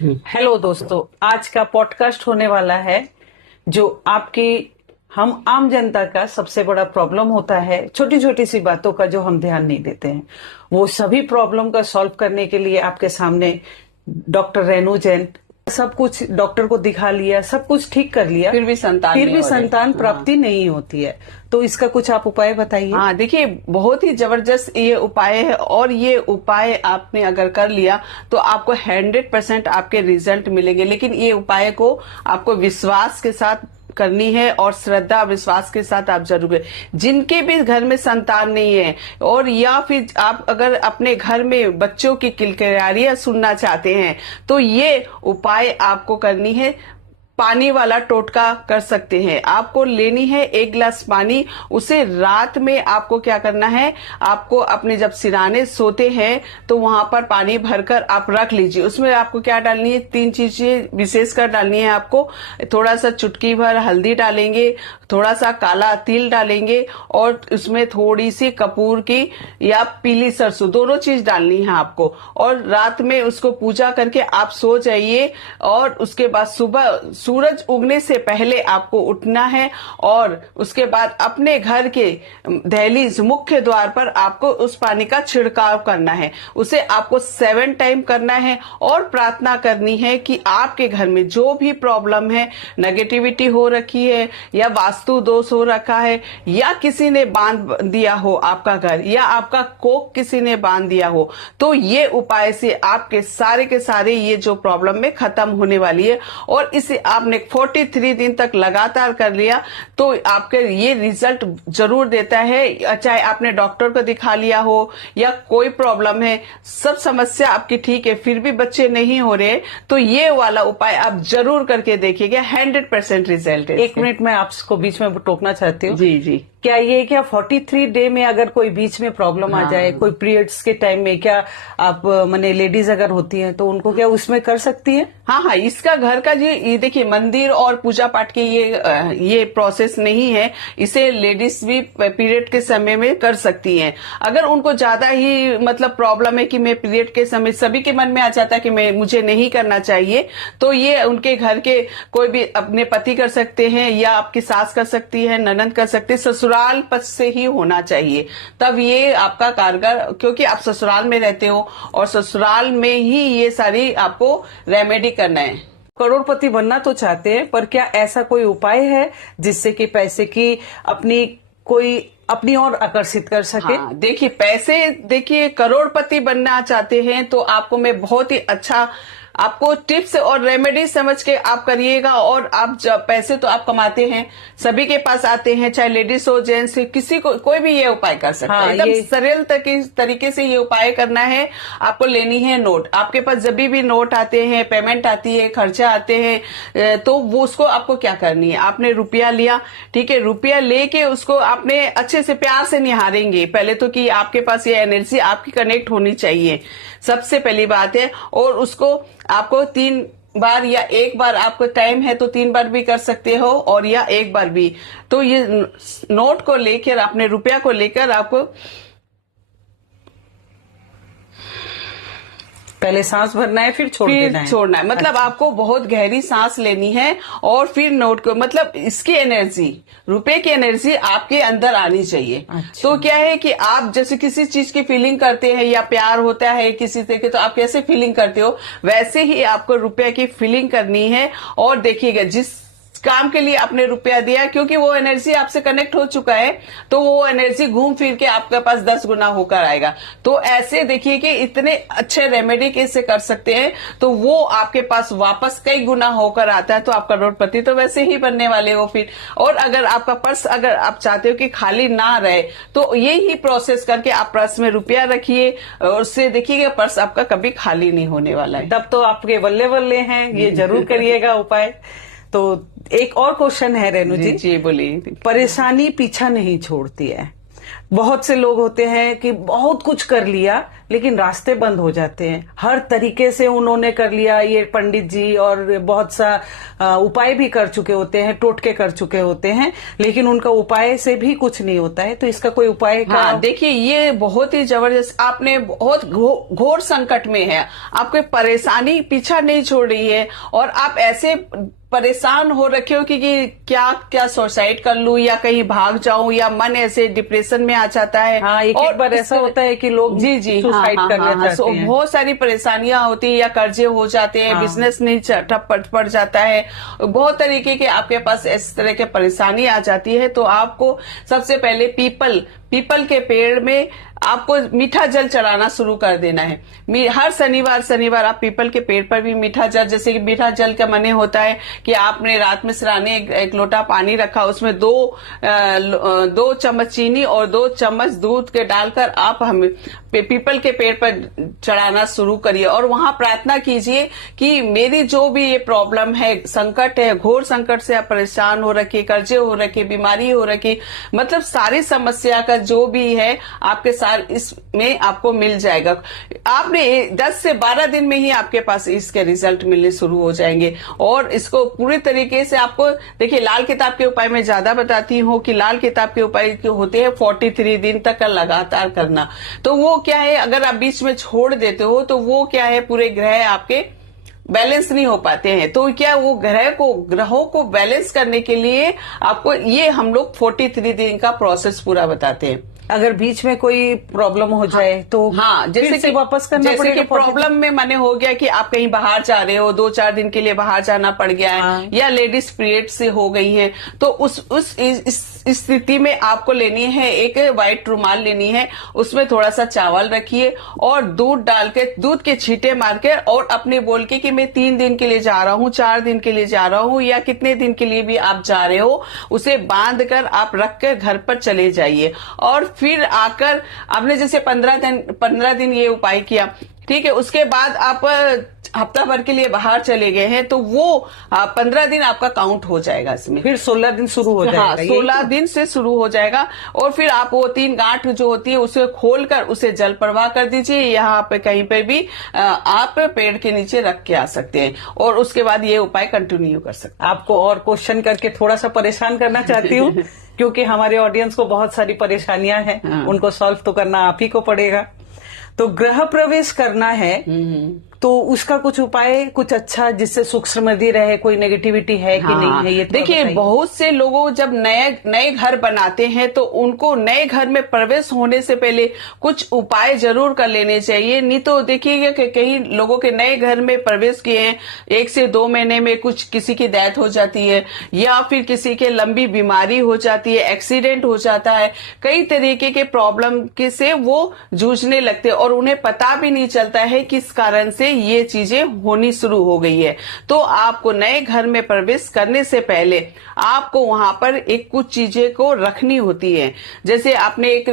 Hello दोस्तों, आज का पॉडकास्ट होने वाला है जो आपकी हम आम जनता का सबसे बड़ा प्रॉब्लम होता है। छोटी छोटी सी बातों का जो हम ध्यान नहीं देते हैं, वो सभी प्रॉब्लम का सॉल्व करने के लिए आपके सामने डॉक्टर रेनू जैन। सब कुछ डॉक्टर को दिखा लिया, सब कुछ ठीक कर लिया, फिर भी संतान प्राप्ति नहीं होती है। तो इसका कुछ आप उपाय बताइए। हाँ, देखिए, बहुत ही जबरदस्त ये उपाय है और ये उपाय आपने अगर कर लिया तो आपको 100% आपके रिजल्ट मिलेंगे। लेकिन ये उपाय को आपको विश्वास के साथ करनी है और श्रद्धा विश्वास के साथ आप जरूर करें। जिनके भी घर में संतान नहीं है और या फिर आप अगर अपने घर में बच्चों की किलकिलारियां सुनना चाहते हैं तो ये उपाय आपको करनी है। पानी वाला टोटका कर सकते हैं। आपको लेनी है 1 गिलास पानी, उसे रात में आपको क्या करना है, आपको अपने जब सिराने सोते हैं तो वहां पर पानी भरकर आप रख लीजिए। उसमें आपको क्या डालनी है, 3 चीजें विशेषकर डालनी है आपको। थोड़ा सा चुटकी भर हल्दी डालेंगे, थोड़ा सा काला तिल डालेंगे और उसमें थोड़ी सी कपूर की या पीली सरसों, दोनों चीज डालनी है आपको। और रात में उसको पूजा करके आप सो जाइए और उसके बाद सुबह सूरज उगने से पहले आपको उठना है और उसके बाद अपने घर के दहलीज मुख्य द्वार पर आपको उस पानी का छिड़काव करना है। उसे आपको 7 टाइम करना है और प्रार्थना करनी है कि आपके घर में जो भी प्रॉब्लम है, नेगेटिविटी हो रखी है या वास्तु दोष हो रखा है या किसी ने बांध दिया हो आपका घर या आपका कोख किसी ने बांध दिया हो, तो ये उपाय से आपके सारे के सारे ये जो प्रॉब्लम में खत्म होने वाली है। और इसे आपने 43 दिन तक लगातार कर लिया तो आपके ये रिजल्ट जरूर देता है। चाहे आपने डॉक्टर को दिखा लिया हो या कोई प्रॉब्लम है, सब समस्या आपकी ठीक है, फिर भी बच्चे नहीं हो रहे, तो ये वाला उपाय आप जरूर करके देखिएगा। 100% रिजल्ट है। 1 मिनट में आपको बीच में टोकना चाहती हूँ। जी जी। क्या 43 डे में अगर कोई बीच में प्रॉब्लम आ जाए, कोई पीरियड्स के टाइम में, क्या आप माने लेडीज अगर होती हैं तो उनको क्या उसमें कर सकती है? हाँ, इसका घर का ये देखिए, मंदिर और पूजा पाठ के ये प्रोसेस नहीं है। इसे लेडीज भी पीरियड के समय में कर सकती हैं। अगर उनको ज्यादा ही मतलब प्रॉब्लम है कि मैं पीरियड के समय, सभी के मन में आ जाता है कि मुझे नहीं करना चाहिए, तो ये उनके घर के कोई भी अपने पति कर सकते हैं या आपकी सास कर सकती है, ननद कर सकती है। ससुराल पक्ष से ही होना चाहिए, तब ये आपका कारगर, क्योंकि आप ससुराल में रहते हो और ससुराल में ही ये सारी आपको रेमेडी करना है। करोड़पति बनना तो चाहते हैं, पर क्या ऐसा कोई उपाय है जिससे कि पैसे की अपनी ओर आकर्षित कर सके? हाँ, देखिए, करोड़पति बनना चाहते हैं तो आपको मैं बहुत ही अच्छा आपको टिप्स और रेमेडी समझ के आप करिएगा। और आप जब पैसे तो आप कमाते हैं, सभी के पास आते हैं, चाहे लेडीज हो जेंट्स, किसी को कोई भी ये उपाय कर सकता है। एकदम सरल तरीके से ये उपाय करना है। आपको लेनी है नोट। आपके पास जब भी नोट आते हैं, पेमेंट आती है, खर्चा आते हैं, तो वो उसको आपको क्या करनी है, आपने रुपया लिया, ठीक है, रुपया लेके उसको आपने अच्छे से प्यार से निहारेंगे पहले तो, कि आपके पास ये एनर्जी आपकी कनेक्ट होनी चाहिए, सबसे पहली बात है। और उसको आपको 3 बार या 1 बार, आपको टाइम है तो 3 बार भी कर सकते हो और या 1 बार भी। तो ये नोट को लेकर, अपने रुपया को लेकर आपको पहले सांस भरना है, फिर छोड़ना है। मतलब आपको बहुत गहरी सांस लेनी है और फिर नोट को, मतलब इसकी एनर्जी, रुपए की एनर्जी आपके अंदर आनी चाहिए। अच्छा। तो क्या है कि आप जैसे किसी चीज की फीलिंग करते हैं या प्यार होता है किसी से, तो आप कैसे फीलिंग करते हो, वैसे ही आपको रुपए की फीलिंग करनी है। और देखिएगा, जिस काम के लिए आपने रुपया दिया, क्योंकि वो एनर्जी आपसे कनेक्ट हो चुका है, तो वो एनर्जी घूम फिर के आपके पास 10 गुना होकर आएगा। तो ऐसे देखिए कि इतने अच्छे रेमेडी कैसे कर सकते हैं, तो वो आपके पास वापस कई गुना होकर आता है। तो आप करोड़पति तो वैसे ही बनने वाले हो फिर। और अगर आपका पर्स, अगर आप चाहते हो कि खाली ना रहे, तो यही प्रोसेस करके आप पर्स में रुपया रखिए और उससे देखिएगा पर्स आपका कभी खाली नहीं होने वाला है। तब तो आपके बल्ले बल्ले हैं, ये जरूर करिएगा उपाय। तो एक और क्वेश्चन है रेनू जी। जी बोलिए। परेशानी पीछा नहीं छोड़ती है, बहुत से लोग होते हैं कि बहुत कुछ कर लिया लेकिन रास्ते बंद हो जाते हैं। हर तरीके से उन्होंने कर लिया, ये पंडित जी, और बहुत सा उपाय भी कर चुके होते हैं, टोटके कर चुके होते हैं, लेकिन उनका उपाय से भी कुछ नहीं होता है। तो इसका कोई उपाय का? हाँ, देखिए ये बहुत ही जबरदस्त, आपने बहुत घोर संकट में है, आपको परेशानी पीछा नहीं छोड़ रही है और आप ऐसे परेशान हो रखे हो कि क्या क्या सुसाइड कर लूं या कहीं भाग जाऊं, या मन ऐसे डिप्रेशन में आ जाता है। हाँ, एक बार ऐसा होता है कि लोग जी सुसाइड करना चाहते हैं। बहुत सारी परेशानियां होती है, या कर्जे हो जाते हैं, बिजनेस नहीं ठप पड़ जाता है, बहुत तरीके के आपके पास इस तरह के परेशानी आ जाती है। तो आपको सबसे पहले पीपल के पेड़ में आपको मीठा जल चढ़ाना शुरू कर देना है। हर शनिवार आप पीपल के पेड़ पर भी मीठा जल, जैसे कि मीठा जल का माने होता है कि आपने रात में सिराने एक लोटा पानी रखा, उसमें दो चम्मच चीनी और 2 चम्मच दूध के डालकर आप हमें पीपल के पेड़ पर चढ़ाना शुरू करिए और वहां प्रार्थना कीजिए कि मेरी जो भी ये प्रॉब्लम है, संकट है, घोर संकट से आप परेशान हो रखे, कर्जे हो रखे, बीमारी हो रखी, मतलब सारी समस्या का जो भी है आपके साथ इसमें आपको मिल जाएगा। आपने 10 से 12 दिन में ही आपके पास इसके रिजल्ट मिलने शुरू हो जाएंगे। और इसको पूरी तरीके से आपको, देखिए लाल किताब के उपाय में ज्यादा बताती हूँ कि लाल किताब के उपाय होते हैं 43 दिन तक का लगातार करना। तो वो क्या है, अगर आप बीच में छोड़ देते हो तो वो क्या है, पूरे ग्रह आपके बैलेंस नहीं हो पाते हैं। तो क्या वो ग्रहों को बैलेंस करने के लिए आपको ये हम लोग 43 दिन का प्रोसेस पूरा बताते हैं। अगर बीच में कोई प्रॉब्लम हो जाए तो हाँ, जैसे कि वापस करना पड़ेगा। जैसे कि प्रॉब्लम में माने हो गया कि आप कहीं बाहर जा रहे हो, 2-4 दिन के लिए बाहर जाना पड़ गया है, हाँ। या लेडीज पीरियड से हो गई है, तो उस स्थिति में आपको लेनी है एक व्हाइट रुमाल लेनी है, उसमें थोड़ा सा चावल रखिए और दूध डाल के, दूध के छींटे मार के, और अपने बोल के कि मैं 3 दिन के लिए जा रहा हूँ, 4 दिन के लिए जा रहा हूँ, या कितने दिन के लिए भी आप जा रहे हो, उसे बांध कर आप रख कर घर पर चले जाइए। और फिर आकर आपने जैसे 15 दिन ये उपाय किया, ठीक है, उसके बाद आप हफ्ता भर के लिए बाहर चले गए हैं, तो वो 15 दिन आपका काउंट हो जाएगा इसमें। फिर 16 दिन शुरू हो जाएगा। हाँ, 16 दिन से शुरू हो जाएगा। और फिर आप वो 3 गांठ जो होती है उसे खोलकर उसे जल प्रवाह कर दीजिए। यहाँ पे कहीं पे भी आप पेड़ के नीचे रख के आ सकते हैं और उसके बाद ये उपाय कंटिन्यू कर सकते हैं। आपको और क्वेश्चन करके थोड़ा सा परेशान करना चाहती हूँ क्योंकि हमारे ऑडियंस को बहुत सारी परेशानियां हैं, उनको सॉल्व तो करना आप ही को पड़ेगा। तो गृह प्रवेश करना है तो उसका कुछ उपाय, कुछ अच्छा जिससे सुख समृद्धि रहे, कोई नेगेटिविटी है कि नहीं है, ये देखिए बहुत से लोगों जब नए घर बनाते हैं तो उनको नए घर में प्रवेश होने से पहले कुछ उपाय जरूर कर लेने चाहिए। नहीं तो देखिएगा कि कई लोगों के नए घर में प्रवेश किए हैं, 1 से 2 महीने में कुछ किसी की डेथ हो जाती है, या फिर किसी के लंबी बीमारी हो जाती है, एक्सीडेंट हो जाता है, कई तरीके के प्रॉब्लम के से वो जूझने लगते हैं और उन्हें पता भी नहीं चलता है किस कारण से ये चीजें होनी शुरू हो गई है। तो आपको नए घर में प्रवेश करने से पहले आपको वहां पर कुछ चीजें को रखनी होती है। जैसे आपने एक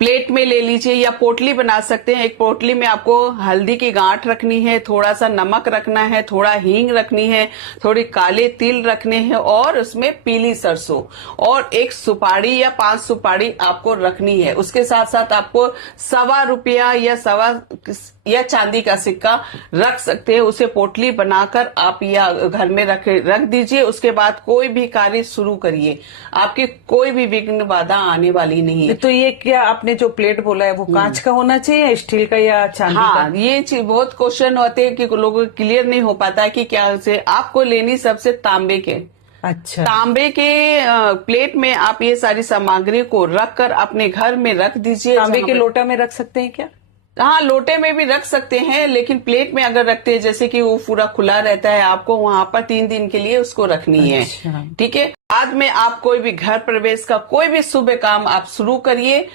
प्लेट में ले लीजिए या पोटली बना सकते हैं। एक पोटली में आपको हल्दी की गांठ रखनी है, थोड़ा सा नमक रखना है, थोड़ा हींग रखनी है, थोड़ी काले तिल रखने हैं और उसमें पीली सरसों और 1 सुपारी या 5 सुपारी आपको रखनी है। उसके साथ साथ आपको ₹1.25 या चांदी का सिक्का रख सकते हैं। उसे पोटली बनाकर आप या घर में रख दीजिए। उसके बाद कोई भी कार्य शुरू करिए, आपकी कोई भी विघ्न बाधा आने वाली नहीं है। तो ये क्या आपने जो प्लेट बोला है वो कांच का होना चाहिए या स्टील का या चांदी का? हाँ, ये चीज बहुत क्वेश्चन होते हैं कि लोगों को क्लियर नहीं हो पाता है कि क्या से आपको लेनी सबसे तांबे के। अच्छा, तांबे के प्लेट में आप ये सारी सामग्री को रखकर अपने घर में रख दीजिए। तांबे के लोटा में रख सकते हैं क्या? हाँ, लोटे में भी रख सकते हैं, लेकिन प्लेट में अगर रखते हैं जैसे कि वो पूरा खुला रहता है, आपको वहां पर 3 दिन के लिए उसको रखनी है। अच्छा। ठीक है। बाद में आप कोई भी घर प्रवेश का कोई भी शुभ काम आप शुरू करिए,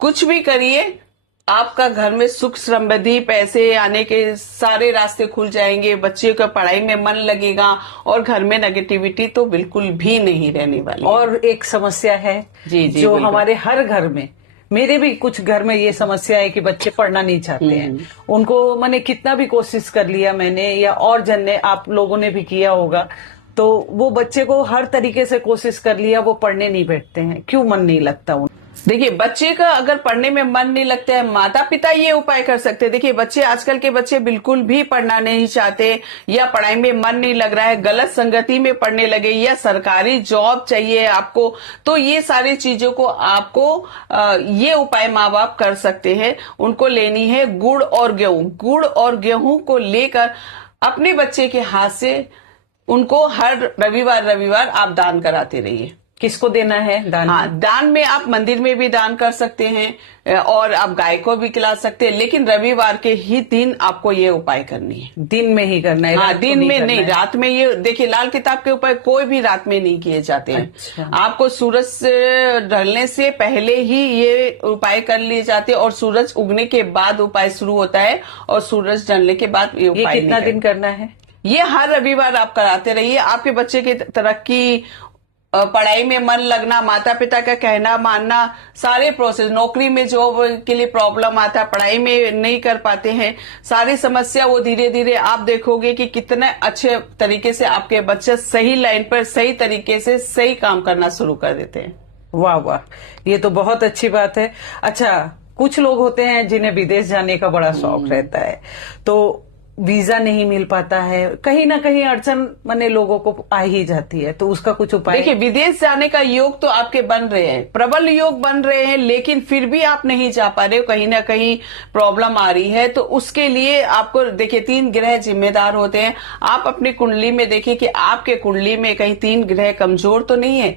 कुछ भी करिए, आपका घर में सुख समृद्धि, पैसे आने के सारे रास्ते खुल जाएंगे, बच्चे का पढ़ाई में मन लगेगा और घर में नेगेटिविटी तो बिल्कुल भी नहीं रहने वाली। और एक समस्या है जी, जो बिल्कुल। हमारे हर घर में, मेरे भी कुछ घर में ये समस्या है कि बच्चे पढ़ना नहीं चाहते हैं। उनको मैंने कितना भी कोशिश कर लिया मैंने, या और जन ने, आप लोगों ने भी किया होगा, तो वो बच्चे को हर तरीके से कोशिश कर लिया, वो पढ़ने नहीं बैठते हैं, क्यों मन नहीं लगता उन? देखिए, बच्चे का अगर पढ़ने में मन नहीं लगता है, माता पिता ये उपाय कर सकते हैं। देखिए, बच्चे आजकल के बच्चे बिल्कुल भी पढ़ना नहीं चाहते, या पढ़ाई में मन नहीं लग रहा है, गलत संगति में पढ़ने लगे, या सरकारी जॉब चाहिए आपको, तो ये सारी चीजों को आपको ये उपाय माँ बाप कर सकते हैं। उनको लेनी है गुड़ और गेहूं को लेकर अपने बच्चे के हाथ से उनको हर रविवार आप दान कराते रहिए। किसको देना है दान? हाँ, दान में आप मंदिर में भी दान कर सकते हैं और आप गाय को भी खिला सकते हैं, लेकिन रविवार के ही दिन आपको ये उपाय करनी है। दिन में ही करना है? हाँ, दिन में नहीं, है। रात में ये देखिए, लाल किताब के उपाय कोई भी रात में नहीं किए जाते हैं। अच्छा। आपको सूरज से ढलने से पहले ही ये उपाय कर लिए जाते हैं, और सूरज उगने के बाद उपाय शुरू होता है, और सूरज ढलने के बाद ये उपाय कितना दिन करना है? ये हर रविवार आप कराते रहिए। आपके बच्चे की तरक्की, पढ़ाई में मन लगना, माता पिता का कहना मानना, सारे प्रोसेस, नौकरी में जॉब के लिए प्रॉब्लम आता है, पढ़ाई में नहीं कर पाते हैं, सारी समस्या वो धीरे धीरे आप देखोगे कि कितने अच्छे तरीके से आपके बच्चे सही लाइन पर सही तरीके से सही काम करना शुरू कर देते हैं। वाह वाह, ये तो बहुत अच्छी बात है। अच्छा, कुछ लोग होते हैं जिन्हें विदेश जाने का बड़ा शौक रहता है, तो वीजा नहीं मिल पाता है, कहीं ना कहीं अड़चन माने लोगों को आ ही जाती है, तो उसका कुछ उपाय? देखिए, विदेश जाने का योग तो आपके बन रहे हैं, प्रबल योग बन रहे हैं, लेकिन फिर भी आप नहीं जा पा रहे हो, कहीं ना कहीं प्रॉब्लम आ रही है। तो उसके लिए आपको देखिए 3 ग्रह जिम्मेदार होते हैं। आप अपनी कुंडली में देखिए कि आपके कुंडली में कहीं 3 ग्रह कमजोर तो नहीं है।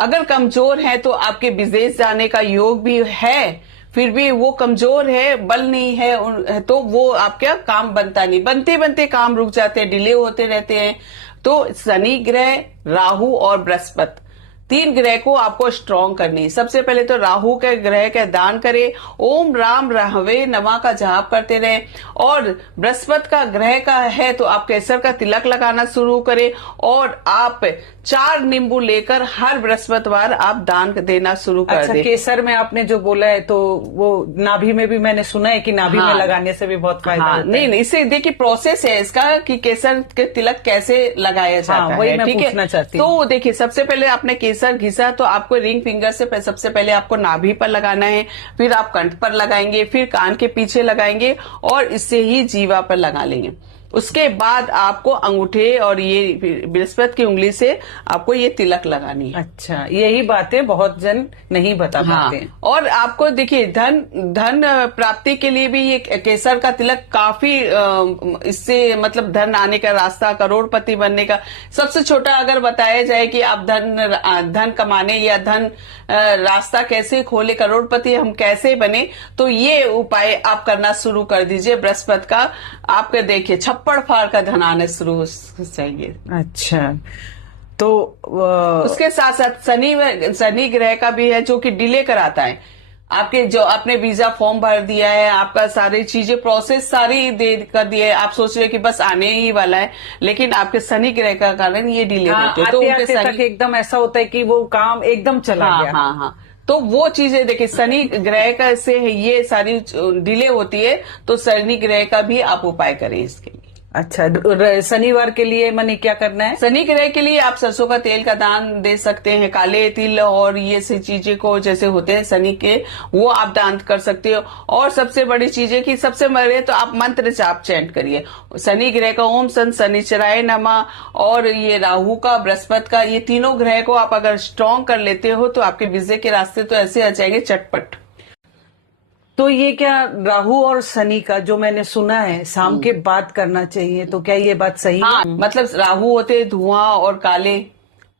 अगर कमजोर है तो आपके विदेश जाने का योग भी है, फिर भी वो कमजोर है, बल नहीं है, तो वो आपका काम बनता नहीं, बनते बनते काम रुक जाते हैं, डिले होते रहते हैं। तो शनि ग्रह, राहु और बृहस्पति, 3 ग्रह को आपको स्ट्रॉन्ग करनी है। सबसे पहले तो राहु के ग्रह का दान करें, ओम राम राहवे नमा का जाप करते रहें, और बृहस्पति का ग्रह का है तो आप केसर का तिलक लगाना शुरू करें, और आप 4 नींबू लेकर हर बृहस्पतिवार आप दान देना शुरू कर अच्छा, दें। केसर में आपने जो बोला है, तो वो नाभि में भी मैंने सुना है कि नाभि में लगाने से भी बहुत फायदा होता है। नहीं, इससे देखिए प्रोसेस है इसका कि केसर के तिलक कैसे लगाया जाता है, वही मैं ठीक पूछना है। चाहती हूँ। तो देखिए, सबसे पहले आपने केसर घिसा तो आपको रिंग फिंगर से सबसे पहले आपको नाभि पर लगाना है, फिर आप कंठ पर लगाएंगे, फिर कान के पीछे लगाएंगे, और इससे ही जीवा पर लगा लेंगे। उसके बाद आपको अंगूठे और ये बृहस्पति की उंगली से आपको ये तिलक लगानी है। अच्छा, यही बातें बहुत जन नहीं बता पाते हैं। और आपको देखिए धन प्राप्ति के लिए भी ये केसर का तिलक काफी इससे मतलब धन आने का रास्ता, करोड़पति बनने का सबसे छोटा अगर बताया जाए कि आप धन कमाने या धन रास्ता कैसे खोले, करोड़पति हम कैसे बने, तो ये उपाय आप करना शुरू कर दीजिए बृहस्पति का। आपके देखिए छप्पड़ फाड़ का धन आने शुरू हो जाएंगे। अच्छा, तो उसके साथ साथ शनि ग्रह का भी है जो कि डिले कराता है। आपके जो आपने वीजा फॉर्म भर दिया है, आपका सारी चीजें प्रोसेस सारी दे कर दिया है, आप सोच रहे कि बस आने ही वाला है, लेकिन आपके शनि ग्रह का कारण ये डिले होते हैं। तो आते तक एकदम ऐसा होता है कि वो काम एकदम चला गया। हाँ, तो वो चीजें देखिए शनि ग्रह का से ये सारी डिले होती है, तो शनि ग्रह का भी आप उपाय करें इसके लिए। अच्छा, शनिवार के लिए मने क्या करना है? शनि ग्रह के लिए आप सरसों का तेल का दान दे सकते हैं, काले तिल और ये सी चीजें को जैसे होते हैं शनि के, वो आप दान कर सकते हो। और सबसे बड़ी चीज है कि सबसे बड़े तो आप मंत्र जाप चैंट करिए शनि ग्रह का, ओम सन शनिचराय नमः, और ये राहु का, बृहस्पति का, ये तीनों ग्रह को आप अगर स्ट्रॉन्ग कर लेते हो तो आपके विजय के रास्ते तो ऐसे आ जाएंगे चटपट। तो ये क्या राहु और शनि का जो मैंने सुना है शाम के बाद करना चाहिए, तो क्या ये बात सही है? मतलब राहु होते धुआं और काले,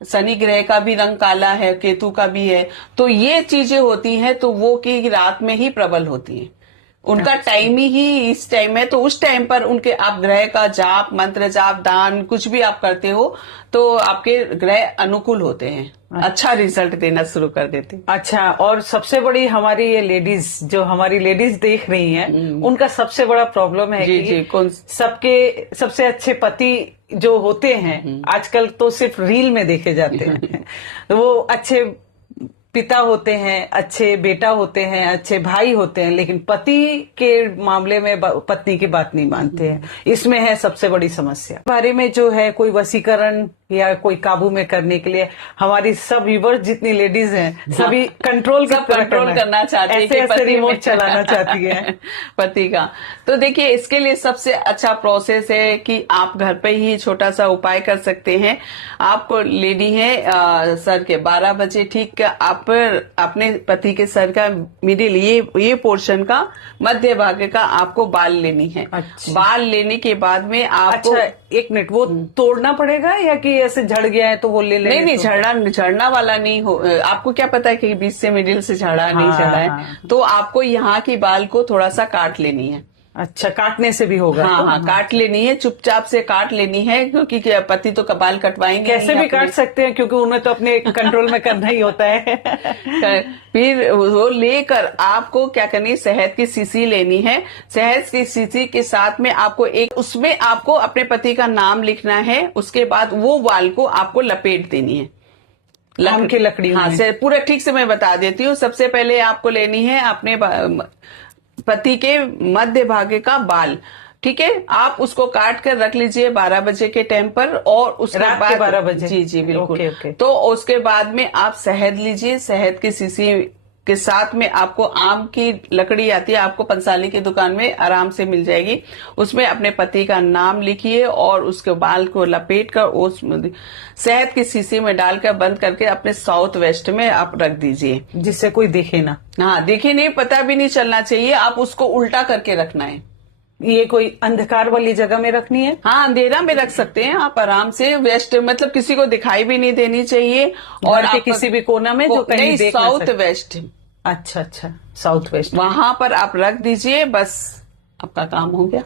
शनि ग्रह का भी रंग काला है, केतु का भी है, तो ये चीजें होती हैं तो वो की रात में ही प्रबल होती है। उनका टाइम ही इस टाइम है, तो उस टाइम पर उनके आप ग्रह का जाप, मंत्र जाप, दान कुछ भी आप करते हो तो आपके ग्रह अनुकूल होते हैं, अच्छा रिजल्ट देना शुरू कर देते हैं। अच्छा, और सबसे बड़ी हमारी ये लेडीज, जो हमारी लेडीज देख रही हैं, उनका सबसे बड़ा प्रॉब्लम है कि कौन सबके सबसे अच्छे पति जो होते हैं आजकल तो सिर्फ रील में देखे जाते हैं वो अच्छे पिता होते हैं, अच्छे बेटा होते हैं, अच्छे भाई होते हैं, लेकिन पति के मामले में पत्नी की बात नहीं मानते हैं। इसमें है सबसे बड़ी समस्या। बारे में जो है कोई वशीकरण या कोई काबू में करने के लिए हमारी सब व्यूवर्स जितनी लेडीज हैं सभी कंट्रोल करना चाहती है, ऐसे ऐसे रिमोट चलाना चाहती है पति का। तो देखिए, इसके लिए सबसे अच्छा प्रोसेस है कि आप घर पे ही छोटा सा उपाय कर सकते हैं। आपको लेनी है सर के 12 बजे ठीक आप अपने पति के सर का मिडिल ये पोर्शन का मध्य भाग का आपको बाल लेनी है। अच्छा। बाल लेने के बाद में आपको एक मिनट, वो तोड़ना पड़ेगा या कि ऐसे झड़ गया है तो वो ले लेंगे? नहीं, झड़ना वाला नहीं हो। आपको क्या पता है कि बीच से मिडिल से झड़ा नहीं झड़ा है? तो आपको यहाँ की बाल को थोड़ा सा काट लेनी है। अच्छा, काटने से भी होगा? हाँ, काट लेनी है, चुपचाप से काट लेनी है, क्योंकि पति तो बाल कटवाएंगे कैसे भी काट सकते हैं, क्योंकि उन्हें तो अपने कंट्रोल में करना ही होता है फिर वो लेकर आपको क्या करनी है, शहद की शीशी लेनी है। शहद की शीशी के साथ में आपको उसमें आपको अपने पति का नाम लिखना है। उसके बाद वो बाल को आपको लपेट देनी है आम की लकड़ी। हाँ, पूरा ठीक से मैं बता देती हूँ। सबसे पहले आपको लेनी है अपने पति के मध्य भाग का बाल, ठीक है। आप उसको काट कर रख लीजिए 12 बजे के टाइम पर, और उसके रात बाद के 12 बजे? जी बिल्कुल। ओके। तो उसके बाद में आप शहद लीजिए। शहद की शीशी के साथ में आपको आम की लकड़ी आती है, आपको पंसाली की दुकान में आराम से मिल जाएगी। उसमें अपने पति का नाम लिखिए और उसके बाल को लपेट कर उस शहद की शीशी में डालकर बंद करके अपने साउथ वेस्ट में आप रख दीजिए, जिससे कोई देखे ना। हाँ, देखे नहीं, पता भी नहीं चलना चाहिए। आप उसको उल्टा करके रखना है। ये कोई अंधकार वाली जगह में रखनी है? हाँ, अंधेरा में रख सकते हैं आप आराम से। वेस्ट मतलब किसी को दिखाई भी नहीं देनी चाहिए, और आप किसी भी कोना में जो कहीं देख ना साउथ सके। वेस्ट। अच्छा, साउथ वेस्ट, वहां पर आप रख दीजिए, बस आपका काम हो गया।